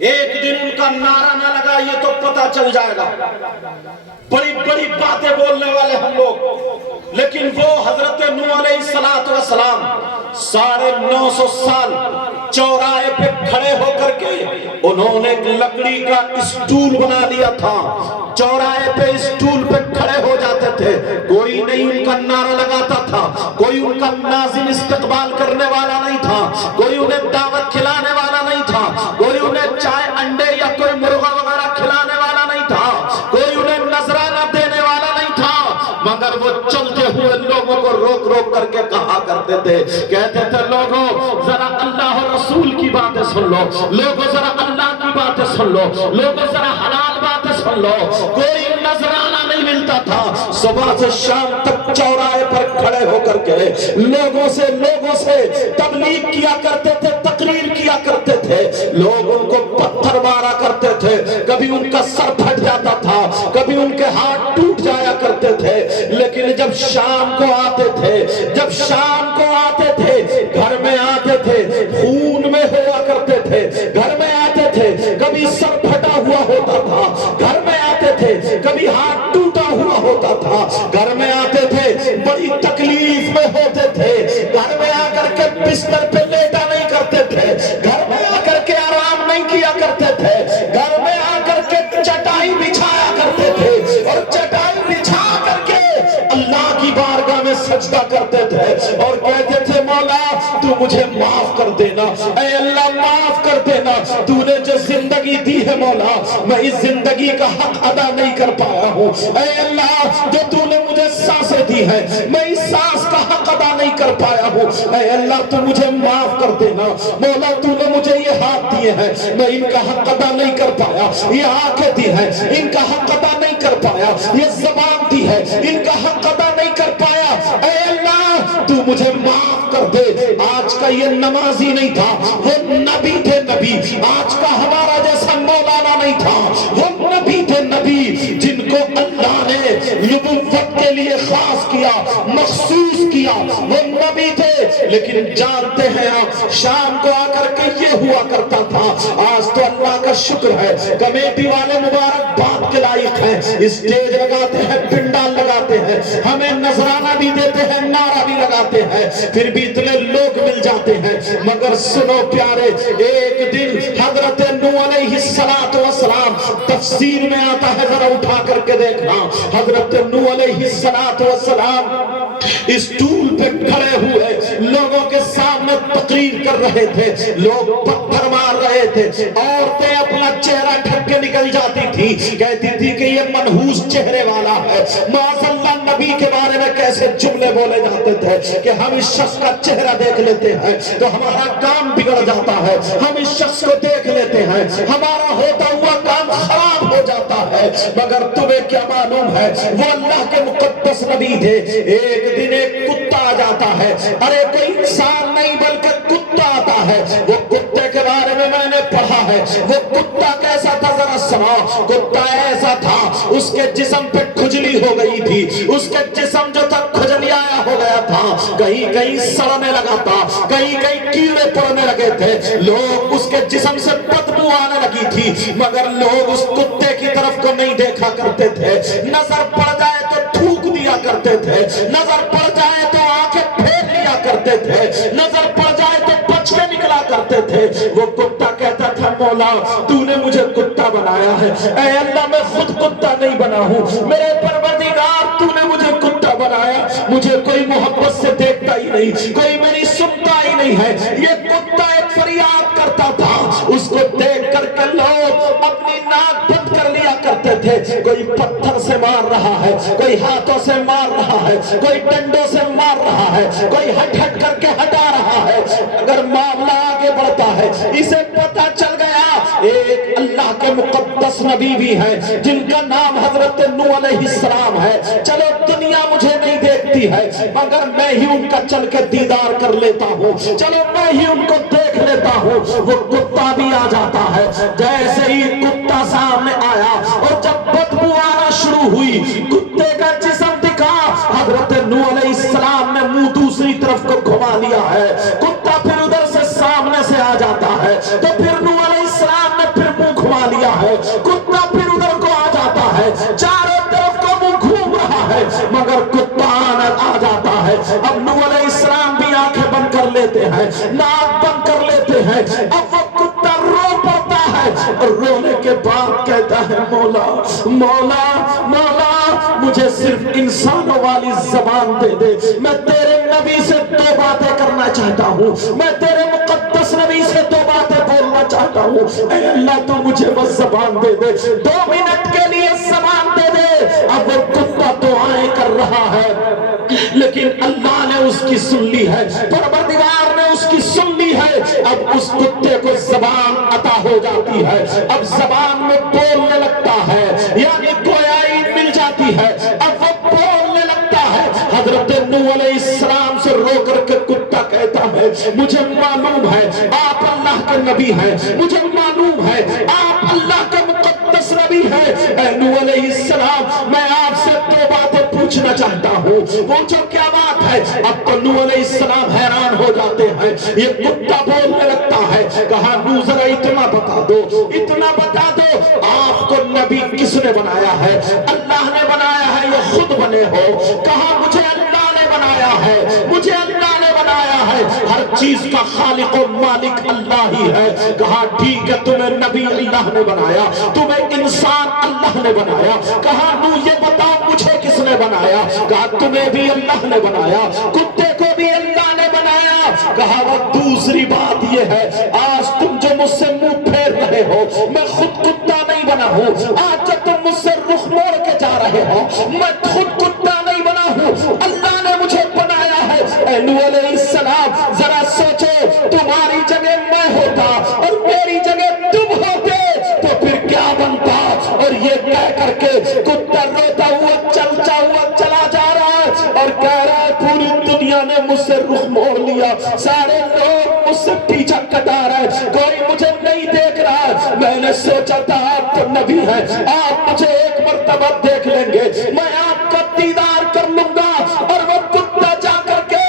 ایک دن ان کا نعرہ نہ لگا یہ تو پتہ چل جائے گا، بڑی بڑی باتیں بولنے والے ہم لوگ، لیکن وہ حضرت نوح علیہ السلام 950 سال چوراہے پہ کھڑے ہو کر کے انہوں نے ایک لکڑی کا اسٹول بنا لیا تھا، چوراہے پہ اسٹول پہ کھڑے ہو جاتے تھے، کوئی نہیں ان کا نعرہ لگاتا تھا، کوئی ان کا ناظم استقبال کرنے والا نہیں تھا، کوئی انہیں دعوت کھلانے والا نہیں تھا، کوئی انہیں چائے انڈے یا کوئی مرغا وغیرہ کھلانے والا نہیں تھا، کوئی انہیں نذرانہ دینے والا نہیں تھا، مگر وہ چلتے ہوئے لوگوں کو روک روک کر کے کہا کرتے تھے، کہتے تھے لوگوں ذرا اللہ اور رسول کی باتیں سن لو، لوگوں ذرا اللہ کی باتیں سن لو، لوگوں ذرا حلال باتیں سن لو، کوئی نذرانہ نہیں ملتا تھا، صبح سے شام تک چوراہے پر کھڑے ہو کر کے لوگوں سے تبلیغ کیا کرتے تھے، تقریر کیا کرتے تھے، لوگ ان کو پتھر مارا کرتے تھے، کبھی ان کا سر پھٹ جاتا تھا، کبھی ان کے ہاتھ ٹوٹ جایا کرتے تھے، لیکن جب شام کو آتے تھے گھر میں آتے تھے خون میں ہوا کرتے تھے، گھر میں آتے تھے کبھی سر پھٹا ہوا ہوتا تھا، گھر میں آتے تھے کبھی ہاتھ ٹوٹا ہوا ہوتا تھا، گھر میں آتے تھے بڑی تکلیف میں ہوتے تھے، گھر میں آ کر کے بستر پہ لیٹا نہیں کرتے تھے، گھر میں آ کر کے آرام نہیں کیا کرتے تھے، گھر میں آ کر کے چٹائی بچھایا کرتے تھے، اور چٹائی بچھا کر کے اللہ کی بارگاہ میں سجدہ کرتے تھے اور کہتے تھے مولا تو مجھے معاف کر دینا، اے اللہ معاف کر دینا، تو نے جو زندگی دی ہے مولا میں اس زندگی کا حق ادا نہیں کر پایا ہوں، اے اللہ جو تو نے مجھے سانسیں دی ہے میں اس سانس کا حق ادا نہیں کر پایا ہوں، اے اللہ تو مجھے معاف کر دینا، مولا تو نے مجھے یہ ہاتھ دیے ہیں میں ان کا حق ادا نہیں کر پایا، یہ آنکھیں دی ہیں ان کا حق ادا نہیں کر پایا، یہ زبان دی ہے ان کا حق ادا نہیں کر پایا، اے اللہ تو مجھے معاف کر دے۔ آج کا یہ نمازی نہیں تھا، وہ نبی تھے، نبی آج کا ہمارا جیسا مولانا نہیں تھا، وہ نبی تھے، نبی جن کو اللہ نے نبوت کے لیے خاص کیا، مخصوص کیا، وہ نبی تھے، لیکن جانتے ہیں آپ شام کو آ کر کے یہ ہوا کرتا تھا۔ آج تو اللہ کا شکر ہے کمیٹی والے مبارک بات کے لائق ہیں، اسٹیج لگاتے ہیں، پنڈال لگاتے ہیں، ہمیں نذرانہ بھی دیتے ہیں، نعرہ بھی لگاتے ہیں، پھر بھی اتنے لوگ مل جاتے ہیں، مگر سنو پیارے ایک دن حضرت نوح علیہ السلام تفسیر میں آتا ہے، ذرا اٹھا کر کے دیکھنا، حضرت نوح علیہ السلام اسٹول پہ کھڑے ہوئے لوگوں کے سامنے تقریر کر رہے تھے، لوگ پتھر مار رہے تھے، عورتیں اپنا چہرہ ڈھک کے نکل جاتی تھی، کہتی تھی کہ یہ منحوس چہرے والا ہے، معاذ اللہ نبی کے بارے میں کیسے جملے بولے جاتے تھے کہ ہم اس شخص کا چہرہ دیکھ لیتے ہیں تو ہمارا کام بگڑ جاتا ہے، ہم اس شخص کو دیکھ لیتے ہیں ہمارا ہوتا ہوا کام خراب ہو جاتا ہے، مگر تمہیں کیا معلوم ہے وہ اللہ کے مقدس نبی تھے۔ ایک دن ایک کتا آ جاتا ہے، ارے کوئی انسان نہیں بلکہ کتا آتا ہے، وہ کتے کے بارے میں نے پڑھا ہے، وہ کتا کیسا تھا ذرا سنو، کتا ایسا تھا اس کے جسم پہ کھجلی ہو گئی تھی، اس کے جسم جو تھا کھجلی آیا ہو گیا تھا، کہیں کہیں سڑنے لگا تھا، کہیں کہیں کیڑے پڑنے لگے تھے، لوگ اس کے جسم سے بدبو آنے لگی تھی، مگر لوگ اس کتے کی طرف کو نہیں دیکھا کرتے تھے، نظر پڑ جائے تو تھوک دیا کرتے تھے، نظر پڑ جائے تو آنکھیں پھیر لیا کرتے تھے، نظر پڑ جائے تو بچ کے نکلا کرتے تھے۔ وہ کتا کہتا تھا مولا تو نے مجھے کتا بنایا ہے، اے اللہ میں خود کتا نہیں بنا ہوں، میرے پروردگار تو نے مجھے کتا بنایا، مجھے کوئی محبت سے دیکھتا ہی نہیں، کوئی میری سنتا ہی نہیں ہے۔ یہ کتا ایک فریاد کرتا تھا، اس کو دیکھ کر کے لوگ اپنی ناک بند کر لیا کرتے تھے، کوئی پتھر سے مار رہا ہے، کوئی ہاتھوں سے مار رہا ہے، کوئی ڈنڈوں سے مار رہا ہے، کوئی ہٹ ہٹ کر کے ہٹا رہا ہے، اگر معاملہ آگے بڑھتا ہے اسے پتہ چل گیا ایک اللہ کے مقدس نبی بھی ہیں جن کا نام حضرت نوح علیہ السلام ہے، چلو دنیا مجھے نہیں دیکھتی ہے مگر میں ہی ان کا چل کے دیدار کر لیتا ہوں، چلو میں ہی ان کو دیکھ لیتا ہوں۔ وہ کتا بھی آ جاتا ہے، جیسے ہی کتا سامنے آیا اور جب بدبو آنا شروع ہوئی، کتے کا جسم دکھا، حضرت نوح علیہ السلام نے منہ دوسری طرف کو گھما لیا ہے، کتا پھر ادھر سے سامنے سے آ جاتا ہے تو پھر نوح علیہ السلام نے پھر ہے. اب وہ کتا رو پڑتا ہے اور رونے کے بعد کہتا ہے مولا مولا مولا مجھے صرف انسانوں والی زبان دے دے. میں تیرے نبی سے 2 باتیں کرنا چاہتا ہوں. میں تیرے مقدس نبی سے 2 باتیں بولنا چاہتا ہوں. اے اللہ تو مجھے بس زبان دے دے, 2 منٹ کے لیے زبان دے دے. اب وہ کتا دعائیں کر رہا ہے لیکن اللہ نے اس کی سن لی ہے, پروردگار نے اس کی سن لی ہے. اب اس کتے کو زبان عطا ہو جاتی ہے, اب زبان میں بولنے لگتا ہے, یعنی گویائی مل جاتی ہے, اب وہ بولنے لگتا ہے. حضرت نوح علیہ السلام سے رو کر کے کتا کہتا ہے مجھے معلوم ہے آپ اللہ کے نبی ہیں, مجھے معلوم ہے آپ اللہ کے مقدس نبی ہیں. اے نوح علیہ السلام میں آپ سے 2 باتیں پوچھنا چاہتا ہوں, پوچھو کیا بات ہے. اب تو نوح علیہ السلام حیران ہو جاتے ہیں, یہ کتا بولنے لگتا ہے. کہا نوح ذرا اتنا بتا دو, اتنا بتا دو آپ کو نبی کس نے بنایا ہے؟ اللہ نے بنایا ہے یا خود بنے ہو؟ کہا مجھے اللہ نے بنایا ہے, مجھے اللہ نے بنایا ہے, ہر چیز کا خالق و مالک اللہ ہی ہے. کہا ٹھیک ہے تمہیں نبی اللہ نے بنایا, تمہیں انسان اللہ نے بنایا. کہا نوح یہ بتاؤ مجھے کس نے بنایا؟ کہا تمہیں بھی اللہ نے بنایا, کتے کو بھی اللہ نے بنایا. کہا وہ دوسری بات یہ ہے آج تم جو مجھ سے منہ پھیر رہے ہو, میں خود کتا نہیں بنا ہوں. آج جب تم مجھ سے رخ موڑ کے جا رہے ہو میں خود کتا نہیں بنا ہوں, اللہ نے مجھے بنایا ہے. اے نوح علیہ السلام ذرا سوچو تمہاری جگہ میں ہوتا اور میری جگہ تم ہوتے تو پھر کیا بنتا. اور یہ کہہ کر کے کتا روتا ہوا چلتا ہوا چلا جا رہا ہے اور کہہ رہا ہے پوری دنیا نے مجھ سے رخ موڑ لیا, سارے لوگ مجھ سے پیچھا کٹا رہے, کوئی مجھے نہیں دیکھ رہا ہے. میں نے سوچا تھا آپ تو نبی ہیں, آپ مجھے ایک مرتبہ دیکھ لیں گے, میں آپ کا دیدار کر لوں گا. اور وہ کتا جا کر کے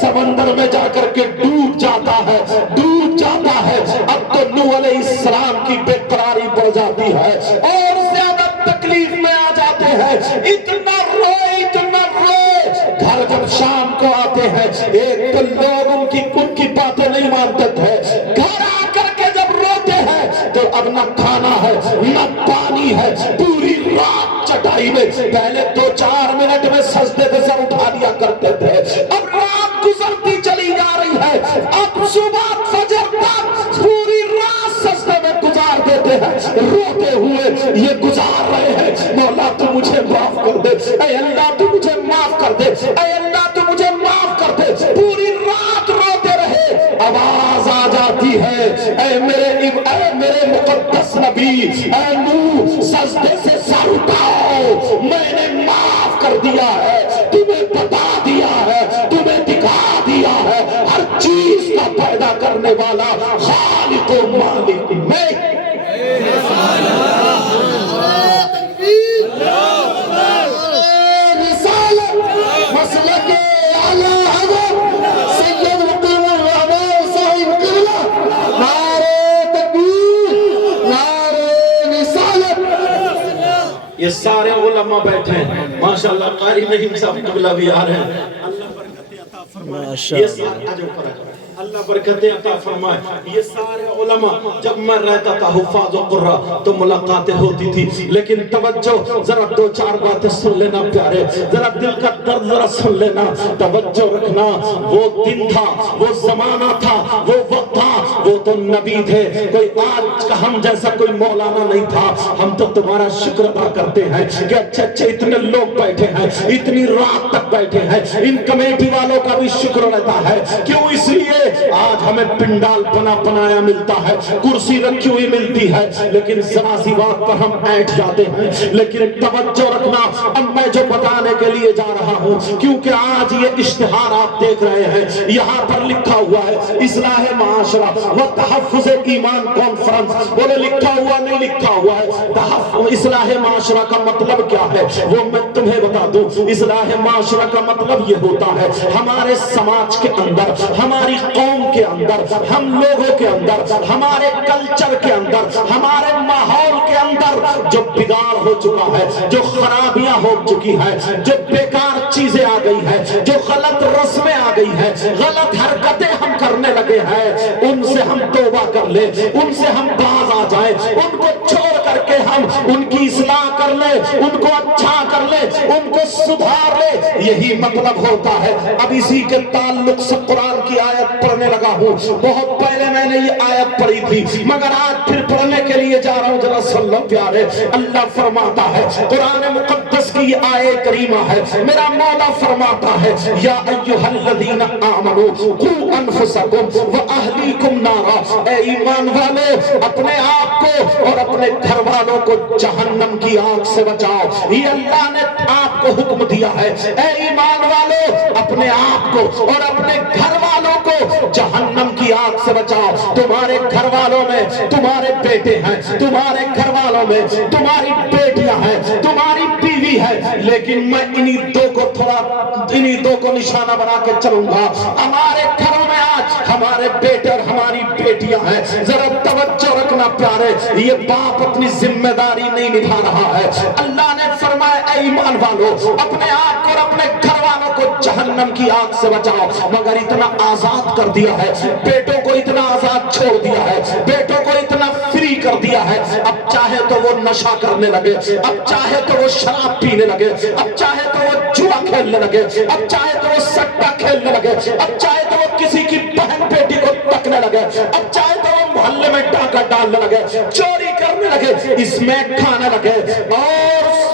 سمندر میں جا کر کے ڈوب جاتا ہے, ڈوب جاتا ہے. اب تو نوح علیہ السلام کی بے قراری بڑھ جاتی ہے اور زیادہ تکلیف میں آ جاتے ہیں. اتنا روئے اتنا روئے, گھر جب شام کو آتے ہیں ایک تو لوگ ان کی باتیں نہیں مانتے تھے, گھر آ کر کے جب روتے ہیں تو اب نہ کھانا ہے نہ پانی ہے, پوری رات چٹائی میں, پہلے 2-4 منٹ میں سجدے پہ سر اٹھا لیا کرتے تھے, اب رات گزرتی چلی جا رہی ہے, اب صبح فجر تک پوری رات سجدے میں گزار دیتے ہیں, روتے ہوئے یہ گزار رہے ہیں مولا تو مجھے معاف کر دے, اے اللہ تو مجھے معاف کر دے, اے اللہ تو مجھے معاف کر دے. پوری رات روتے رہے, آواز آ جاتی ہے اے میرے مقدس نبی, اے نوح سجدے سے سر اٹھاؤ, میں نے معاف کر دیا ہے, تمہیں بتا دیا ہے, تمہیں دکھا دیا ہے ہر چیز کا پیدا کرنے والا خالق و مالک میں. یہ سارے علماء بیٹھے ہیں ماشاءاللہ, قاری نعیم صاحب قبلہ بھی آ رہے ہیں, اللہ برکتیں عطا فرمائے, اللہ برکتیں عطا فرمائے. یہ سارے علماء جب میں رہتا تھا حفاظ و قرہ تو ملاقاتیں ہوتی تھی, لیکن توجہ ذرا 2-4 باتیں سن لینا پیارے, ذرا دل کا درد ذرا سن لینا, توجہ رکھنا. وہ دن تھا, وہ زمانہ تھا, وہ وقت تھا, وہ تو نبی تھے, کوئی آج کا ہم جیسا کوئی مولانا نہیں تھا. ہم تو تمہارا شکر ادا کرتے ہیں کہ اچھے اچھے اتنے لوگ بیٹھے ہیں, اتنی رات تک بیٹھے ہیں. ان کمیٹی والوں کا بھی شکر رہتا ہے, کیوں؟ اس لیے آج ہمیں پنڈال بنایا ملتا ہے, کرسی رکھی ہوئی ملتی ہے, لیکن ذرا سی بات پر ہم ایٹھ جاتے ہیں. لیکن توجہ رکھنا, اب میں جو بتانے کے لیے جا رہا ہوں, کیونکہ آج یہ اشتہار آپ دیکھ رہے ہیں, یہاں پر لکھا ہوا ہے اصلاح معاشرہ و تحفظ ایمان کانفرنس. بولے لکھا ہوا نہیں لکھا ہوا ہے؟ اصلاح معاشرہ کا مطلب کیا ہے وہ میں تمہیں بتا دوں. اصلاح معاشرہ کا مطلب یہ ہوتا ہے ہمارے سماج کے اندر, ہماری قوم کے اندر, ہم لوگوں کے اندر, ہمارے کلچر کے اندر, ہمارے ماحول کے اندر اندر جو بگاڑ ہو چکا ہے، جو خرابیاں ہو چکی ہے، جو بیکار چیزیں آ گئی ہے، جو غلط رسمیں آ گئی ہے، غلط حرکتیں ہم کرنے لگے ہیں، ان سے ہم توبہ کر لیں، ان سے ہم باز آ جائیں، ان کو چھوڑ کر کے ہم ان کی اصلاح کر لیں، ان کو اچھا کر لیں، ان کو سدھار لیں، یہی مطلب ہوتا ہے۔ اب اسی کے تعلق سے قرآن کی آیت پڑھنے لگا ہوں، بہت پہلے میں نے یہ آیت پڑھی تھی مگر آج پھر پڑھنے کے لیے جا رہا ہوں، ذرا صلی پیارے۔ اللہ فرماتا ہے، قرآن مقدس کی یہ آیت کریمہ ہے، میرا مولا فرماتا ہے یا ایھا الذین آمنوا قوا انفسکم واہلیکم نارا، اے ایمان والو اپنے آپ کو اور اپنے گھر والوں کو جہنم کی آگ سے بچاؤ۔ یہ اللہ نے آپ کو حکم دیا ہے، اے ایمان والو اپنے آپ کو اور اپنے گھر والوں کو جہنم کی آگ سے بچاؤ۔ تمہارے گھر والوں میں تمہارے بیٹے ہیں، تمہارے گھر والوں میں تمہاری بیٹیاں ہیں، تمہاری بیوی ہے، لیکن میں انہی دو کو نشانہ بنا کے چلوں گا۔ ہمارے گھروں میں آج ہمارے بیٹے اور ہماری بیٹیاں ہیں، ذرا توجہ رکھنا پیارے، یہ باپ اپنی ذمہ داری نہیں نبھا رہا ہے۔ اللہ نے فرمایا اے ایمان والو اپنے آپ کو اور اپنے گھر والوں کو جہنم کی آگ سے بچاؤ، مگر اتنا آزاد کر دیا ہے، بیٹوں کو اتنا آزاد چھوڑ دیا ہے، بیٹوں کو اتنا فری کر دیا ہے، اب چاہے تو وہ نشہ کرنے لگے، اب چاہے تو وہ شراب پینے لگے، اب چاہے تو وہ جوا کھیلنے لگے، اب چاہے تو وہ سٹا کھیلنے لگے، اب چاہے تو وہ کسی کی بہن بیٹی کو تکنے لگے، اب چاہے تو وہ محلے میں ڈاکہ ڈالنے لگے، چوری کرنے لگے، اس میں کھانے لگے،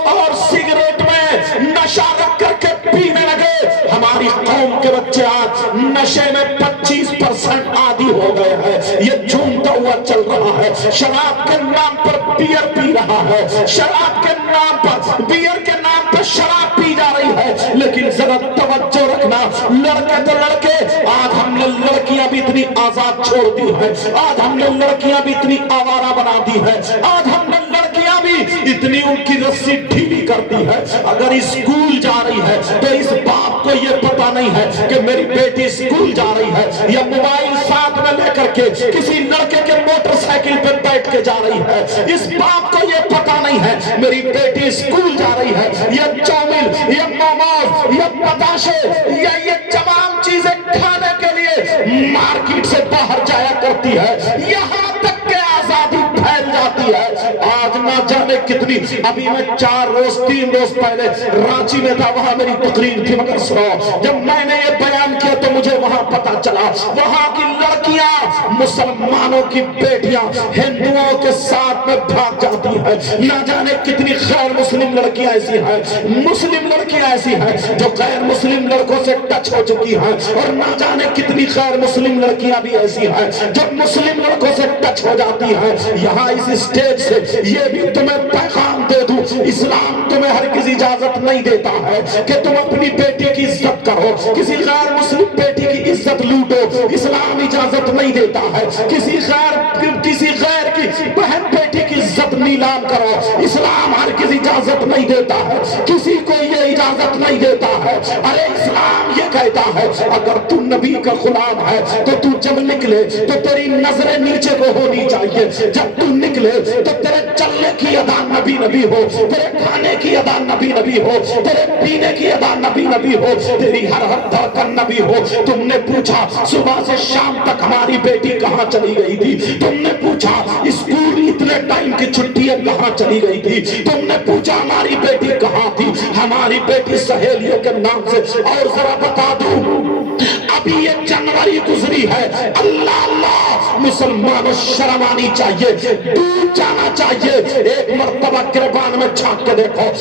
اور سگریٹ میں نشہ رکھ کر کے پینے لگے۔ ہماری قوم کے بچے آج نشے میں 25% عادی ہو گئے ہیں، یہ جھومتا ہوا چل رہا ہے، شراب کے نام پر بیئر پی رہا ہے، شراب کے نام پر بیئر کے نام پر شراب پی جا رہی ہے۔ لیکن ذرا توجہ رکھنا، لڑکے تو لڑکے، آج ہم نے لڑکیاں بھی اتنی آزاد چھوڑ دی ہے، آج ہم نے لڑکیاں بھی اتنی آوارہ بنا دی ہے، آج ہم نے لڑکیاں بھی اتنی ان کی رسی ڈھیلی کر دی ہے۔ اگر اسکول جا رہی ہے تو اس باپ کو یہ پتا نہیں ہے کہ میری بیٹی اسکول جا رہی ہے، یا موبائل ساتھ میں لے کر کے کسی لڑکے کے موٹر سائیکل پہ بیٹھ کے جا رہی ہے، اس باپ کو یہ پتا نہیں ہے میری بیٹی اسکول جا رہی ہے، یا چاؤمین یا موموز یا پتاشے یا یہ تمام چیزیں کھانے کے لیے مارکیٹ سے باہر جایا کرتی ہے، یہاں تک کہ آزادی پھیل جاتی ہے۔ آج نہ جانے کتنی، ابھی میں 3 روز پہلے رانچی میں تھا، وہاں میری تقریر تھی، مگر سنو جب میں نے یہ بیان کیا تو مجھے وہاں پتا چلا وہاں کی لڑکیاں، مسلمانوں کی بیٹیاں ہندوؤں کے ساتھ میں بھاگ جاتی ہیں۔ نہ جانے کتنی غیر مسلم لڑکیاں ایسی ہیں، مسلم لڑکیاں ایسی ہیں جو غیر مسلم لڑکوں سے ٹچ ہو چکی ہیں، اور نہ جانے کتنی غیر مسلم لڑکیاں بھی ایسی ہیں جو مسلم لڑکوں سے ٹچ ہو جاتی ہیں۔ یہاں اس اسٹیج سے یہ بھی تمہیں پیغام دے دوں، اسلام تمہیں ہرگز اجازت نہیں دیتا ہے کہ تم اپنی بیٹی کی عزت کرو، کسی غیر مسلم بیٹی کی عزت لوٹو، اسلام اجازت نہیں دیتا ہے کسی غیر کی بہن بیٹی کی عزت نیلام کرو، اسلام ہرگز اجازت نہیں دیتا ہے، کسی کو یہ اجازت نہیں دیتا ہے۔ ارے اسلام یہ کہتا ہے اگر تو نبی کا غلام ہے تو تو جب نکلے تو تیری نظریں نیچے کو ہونی چاہیے، جب تو نکلے تو تیرے چلنے کی ادا نبی نبی ہو، تیرے کھانے کی ادا نبی نبی ہو، تیرے پینے کی ادا نبی نبی ہو، تیری ہر دھڑکن نبی ہو۔ تم نے پوچھا صبح سے شام تک ہماری بیٹی کہاں چلی گئی تھی، تم نے پوچھا اسکول اتنے ٹائم کی چھٹیاں کہاں چلی گئی تھی، تم نے پوچھا ہماری بیٹی کہاں تھی، ہماری بیٹی سہیلیوں کے نام سے۔ اور ذرا بتا دوں ابھی یہ جنوری گزری ہے، اللہ اللہ مسلمانوں شرم آنی چاہیے، ڈوب جانا چاہیے، ایک مرتبہ گریبان میں جھانک کے دیکھو